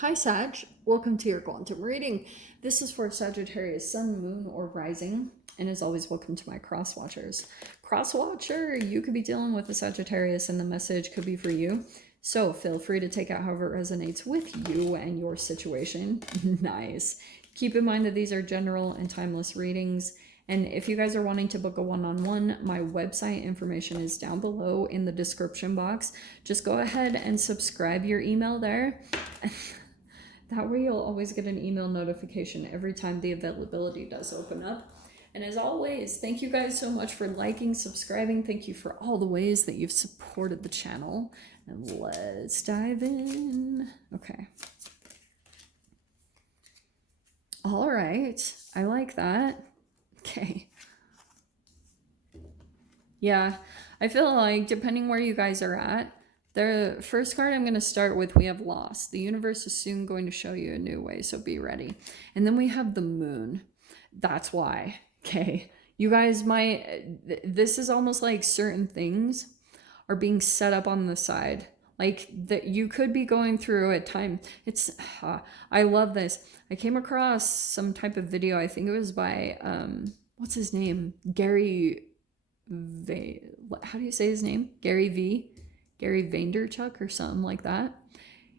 Hi Sag, welcome to your quantum reading. This is for Sagittarius Sun, Moon, or Rising, and as always, welcome to my cross watchers. Cross watcher, you could be dealing with a Sagittarius, and the message could be for you. So feel free to take out however it resonates with you and your situation. Nice. Keep in mind that these are general and timeless readings. And if you guys are wanting to book a one-on-one, my website information is down below in the description box. Just go ahead and subscribe your email there. That way you'll always get an email notification every time the availability does open up. And as always, thank you guys so much for liking, subscribing. Thank you for all the ways that you've supported the channel. And let's dive in. Okay. All right. I like that. Okay. Yeah, I feel like depending where you guys are at, the first card I'm going to start with, we have Lost. The universe is soon going to show you a new way, so be ready. And then we have the Moon. That's why. Okay. You guys might, this is almost like certain things are being set up on the side. Like that you could be going through at time. It's, I love this. I came across some type of video. I think it was by, what's his name? How do you say his name? Gary Vaynerchuk or something like that.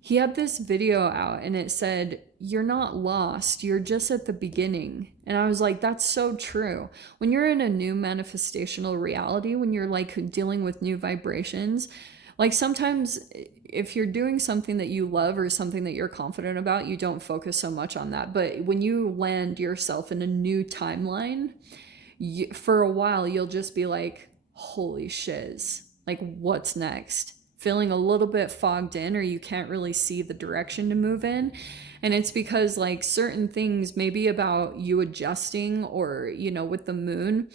He had this video out and it said, "You're not lost, you're just at the beginning." And I was like, that's so true. When you're in a new manifestational reality, when you're like dealing with new vibrations, like sometimes if you're doing something that you love or something that you're confident about, you don't focus so much on that. But when you land yourself in a new timeline, for a while you'll just be like, holy shiz, like what's next? Feeling a little bit fogged in, or you can't really see the direction to move in. And it's because like certain things maybe about you adjusting, or you know, with the Moon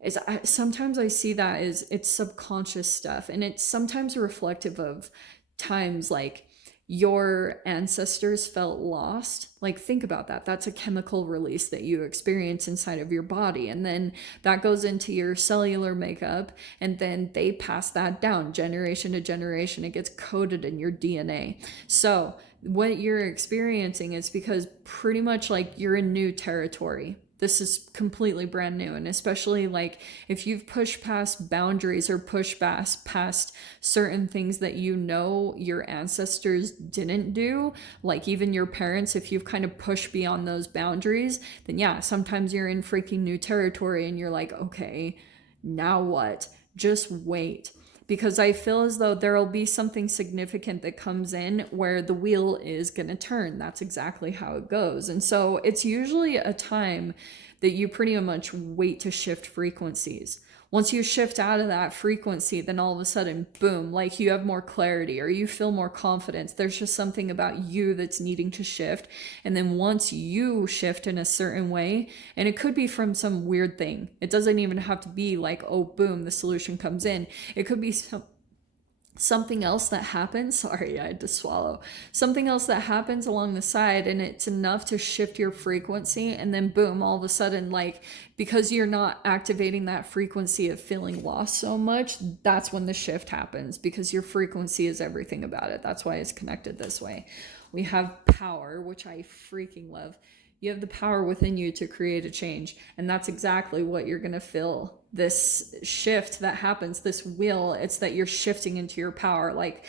is, sometimes I see that as it's subconscious stuff, and it's sometimes reflective of times like your ancestors felt lost. Like think about that. That's a chemical release that you experience inside of your body, and then that goes into your cellular makeup, and then they pass that down generation to generation. It gets coded in your DNA. So what you're experiencing is because pretty much like you're in new territory. This is completely brand new. And especially like if you've pushed past boundaries or pushed past certain things that you know your ancestors didn't do, like even your parents, if you've kind of pushed beyond those boundaries, then yeah, sometimes you're in freaking new territory and you're like, okay, now what? Just wait. Because I feel as though there'll be something significant that comes in where the wheel is going to turn. That's exactly how it goes. And so it's usually a time that you pretty much wait to shift frequencies. Once you shift out of that frequency, then all of a sudden, boom, like you have more clarity or you feel more confidence. There's just something about you that's needing to shift. And then once you shift in a certain way, and it could be from some weird thing, it doesn't even have to be like, oh, boom, the solution comes in. It could be something else that happens. Sorry, I had to swallow. Something else that happens along the side, and it's enough to shift your frequency, and then boom, all of a sudden, like because you're not activating that frequency of feeling lost so much, that's when the shift happens, because your frequency is everything about it. That's why it's connected this way. We have power, which I freaking love. You have the power within you to create a change, and that's exactly what you're going to feel. This shift that happens, this wheel, it's that you're shifting into your power. Like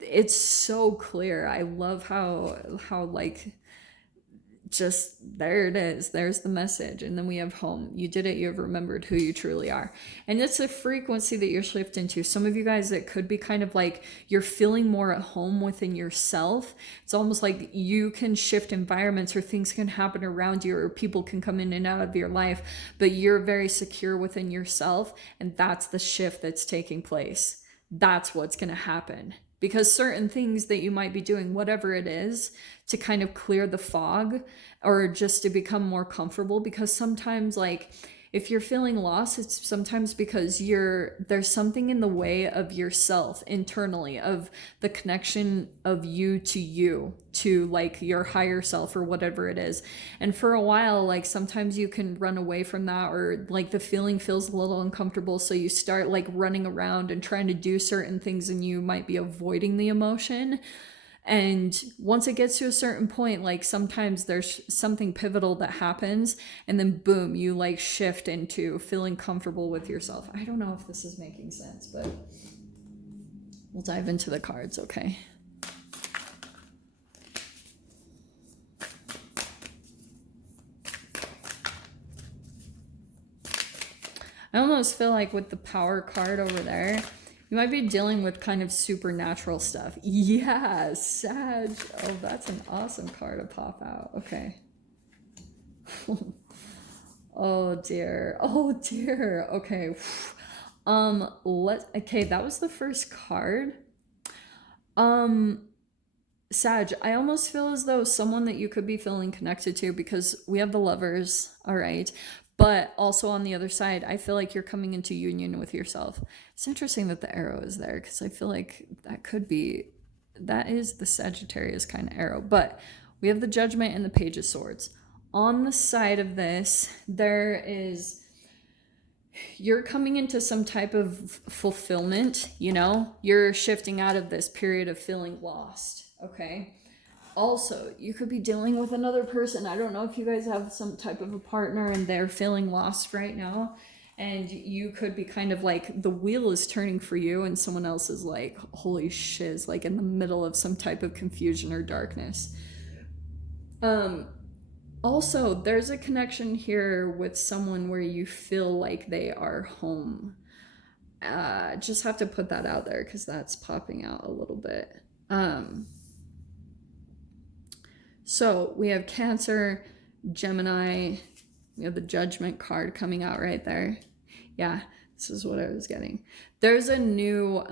it's so clear. I love how like just there it is. There's the message. And then we have home. You did it. You have remembered who you truly are. And it's a frequency that you're shifting to. Some of you guys, it could be kind of like you're feeling more at home within yourself. It's almost like you can shift environments, or things can happen around you, or people can come in and out of your life, but you're very secure within yourself. And that's the shift that's taking place. That's what's going to happen. Because certain things that you might be doing, whatever it is, to kind of clear the fog or just to become more comfortable, because sometimes like if you're feeling lost, it's sometimes because there's something in the way of yourself internally, of the connection of you to like your higher self or whatever it is. And for a while, like sometimes you can run away from that, or like the feeling feels a little uncomfortable, so you start like running around and trying to do certain things, and you might be avoiding the emotion. And once it gets to a certain point, like sometimes there's something pivotal that happens and then boom, you like shift into feeling comfortable with yourself. I don't know if this is making sense, but we'll dive into the cards, okay? I almost feel like with the Power card over there, you might be dealing with kind of supernatural stuff. Yeah, Sag. Oh, that's an awesome card to pop out. Okay. Oh dear. Oh dear. Okay. Okay, that was the first card. Sag, I almost feel as though someone that you could be feeling connected to, because we have the Lovers, all right? But also on the other side, I feel like you're coming into union with yourself. It's interesting that the arrow is there, because I feel like that is the Sagittarius kind of arrow. But we have the Judgment and the Page of Swords. On the side of this, you're coming into some type of fulfillment, you know? You're shifting out of this period of feeling lost, okay? Also, you could be dealing with another person. I don't know if you guys have some type of a partner and they're feeling lost right now. And you could be kind of like the wheel is turning for you and someone else is like, holy shiz, like in the middle of some type of confusion or darkness. Also, there's a connection here with someone where you feel like they are home. Just have to put that out there because that's popping out a little bit. So we have Cancer, Gemini, we have the Judgment card coming out right there. Yeah, this is what I was getting. There's a new,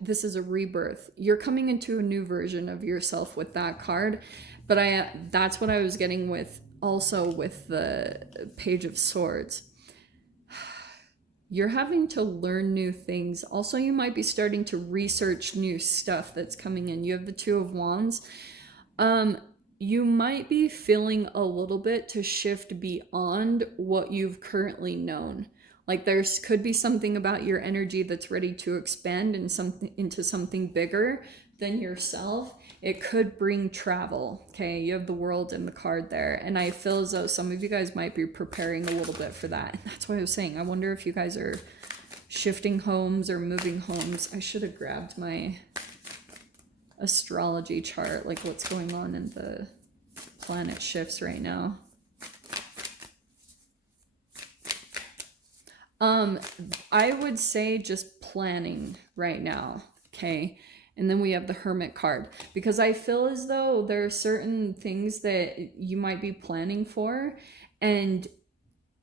this is a rebirth. You're coming into a new version of yourself with that card. But that's what I was getting with also with the Page of Swords. You're having to learn new things. Also, you might be starting to research new stuff that's coming in. You have the Two of Wands. You might be feeling a little bit to shift beyond what you've currently known. Like could be something about your energy that's ready to expand into something bigger than yourself. It could bring travel. Okay, you have the World in the card there. And I feel as though some of you guys might be preparing a little bit for that. And that's what I was saying. I wonder if you guys are shifting homes or moving homes. I should have grabbed my astrology chart, like what's going on in the planet shifts right now. I would say just planning right now, okay? And then we have the Hermit card, because I feel as though there are certain things that you might be planning for, and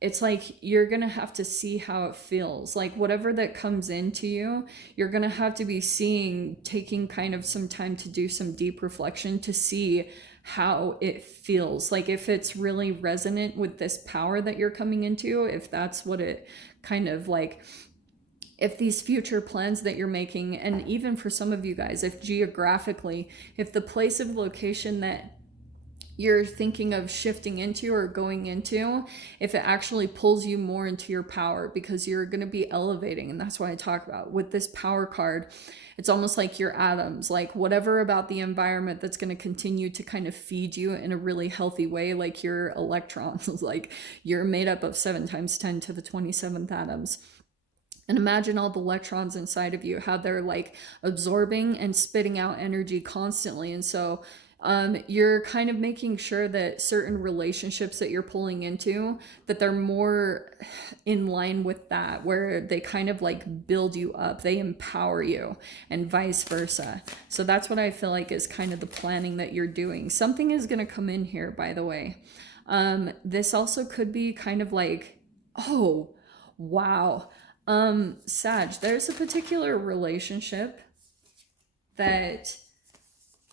it's like you're gonna have to see how it feels. Like whatever that comes into you, you're gonna have to be taking kind of some time to do some deep reflection to see how it feels. Like if it's really resonant with this power that you're coming into, if that's what it kind of like, if these future plans that you're making, and even for some of you guys, if geographically, if the place of location that you're thinking of shifting into or going into, if it actually pulls you more into your power, because you're going to be elevating. And that's why I talk about with this Power card, it's almost like your atoms, like whatever about the environment that's going to continue to kind of feed you in a really healthy way, like your electrons, like you're made up of 7 times 10 to the 27th atoms. And imagine all the electrons inside of you, how they're like absorbing and spitting out energy constantly. And so you're kind of making sure that certain relationships that you're pulling into, that they're more in line with that, where they kind of like build you up, they empower you, and vice versa. So that's what I feel like is kind of the planning that you're doing. Something is going to come in here, by the way. This also could be kind of like, oh, wow. Sag, there's a particular relationship that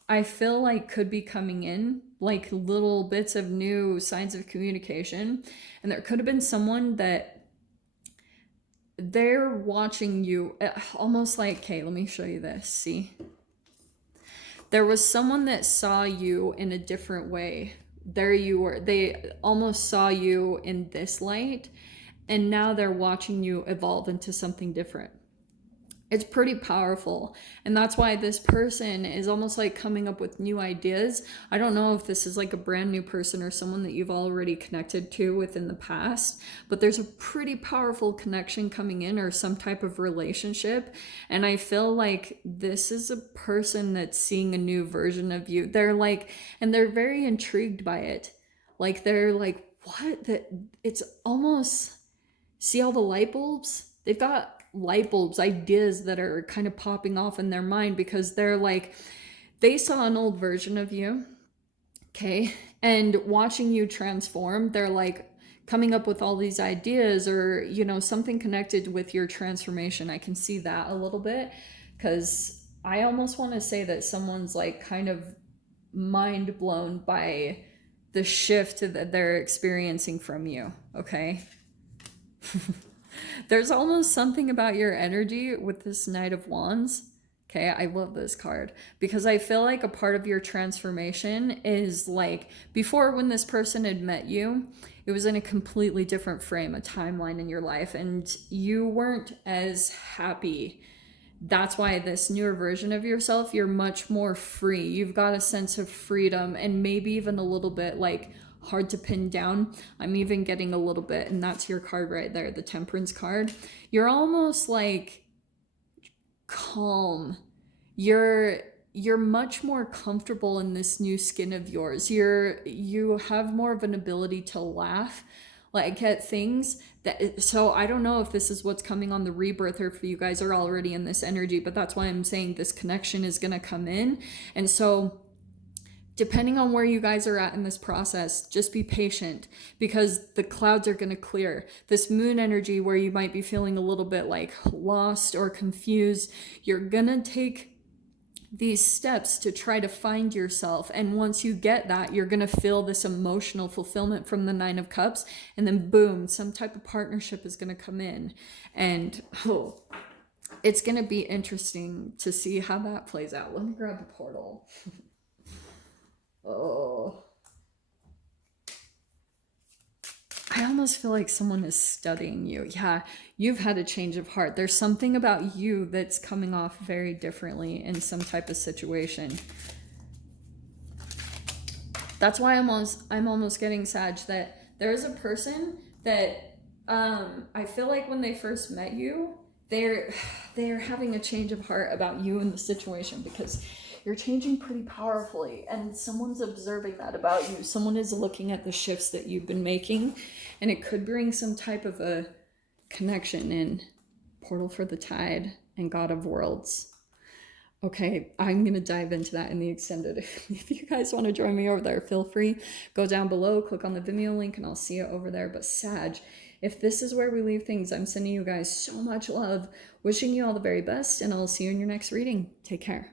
I feel like could be coming in, like little bits of new signs of communication. And there could have been someone that they're watching you almost like, okay, let me show you this. See, there was someone that saw you in a different way. There you were. They almost saw you in this light, and now they're watching you evolve into something different. It's pretty powerful. And that's why this person is almost like coming up with new ideas. I don't know if this is like a brand new person or someone that you've already connected to within the past, but there's a pretty powerful connection coming in, or some type of relationship. And I feel like this is a person that's seeing a new version of you. They're like, and they're very intrigued by it. Like, they're like, what? That it's almost, see all the light bulbs? They've got light bulbs, ideas that are kind of popping off in their mind, because they're like, they saw an old version of you, okay? And watching you transform, they're like coming up with all these ideas, or, you know, something connected with your transformation. I can see that a little bit, because I almost want to say that someone's like kind of mind blown by the shift that they're experiencing from you, okay? There's almost something about your energy with this Knight of Wands. Okay, I love this card, because I feel like a part of your transformation is like, before, when this person had met you, it was in a completely different frame, a timeline in your life, and you weren't as happy. That's why this newer version of yourself, you're much more free. You've got a sense of freedom, and maybe even a little bit like hard to pin down. I'm even getting a little bit, and that's your card right there, the Temperance card. You're almost like calm. You're much more comfortable in this new skin of yours. You have more of an ability to laugh like at things that, so I don't know if this is what's coming on the rebirth, or if you guys are already in this energy, but that's why I'm saying this connection is going to come in. And so depending on where you guys are at in this process, just be patient, because the clouds are going to clear. This moon energy, where you might be feeling a little bit like lost or confused, you're going to take these steps to try to find yourself. And once you get that, you're going to feel this emotional fulfillment from the Nine of Cups. And then boom, some type of partnership is going to come in. And it's going to be interesting to see how that plays out. Let me grab a portal. Oh, I almost feel like someone is studying you. Yeah, you've had a change of heart. There's something about you that's coming off very differently in some type of situation. That's why I'm almost getting, Sag, that there is a person that I feel like when they first met you, they're having a change of heart about you and the situation, because you're changing pretty powerfully, and someone's observing that about you. Someone is looking at the shifts that you've been making, and it could bring some type of a connection in Portal for the Tide and God of Worlds. Okay, I'm going to dive into that in the extended. If you guys want to join me over there, feel free. Go down below, click on the Vimeo link, and I'll see you over there. But Sag, if this is where we leave things, I'm sending you guys so much love, wishing you all the very best, and I'll see you in your next reading. Take care.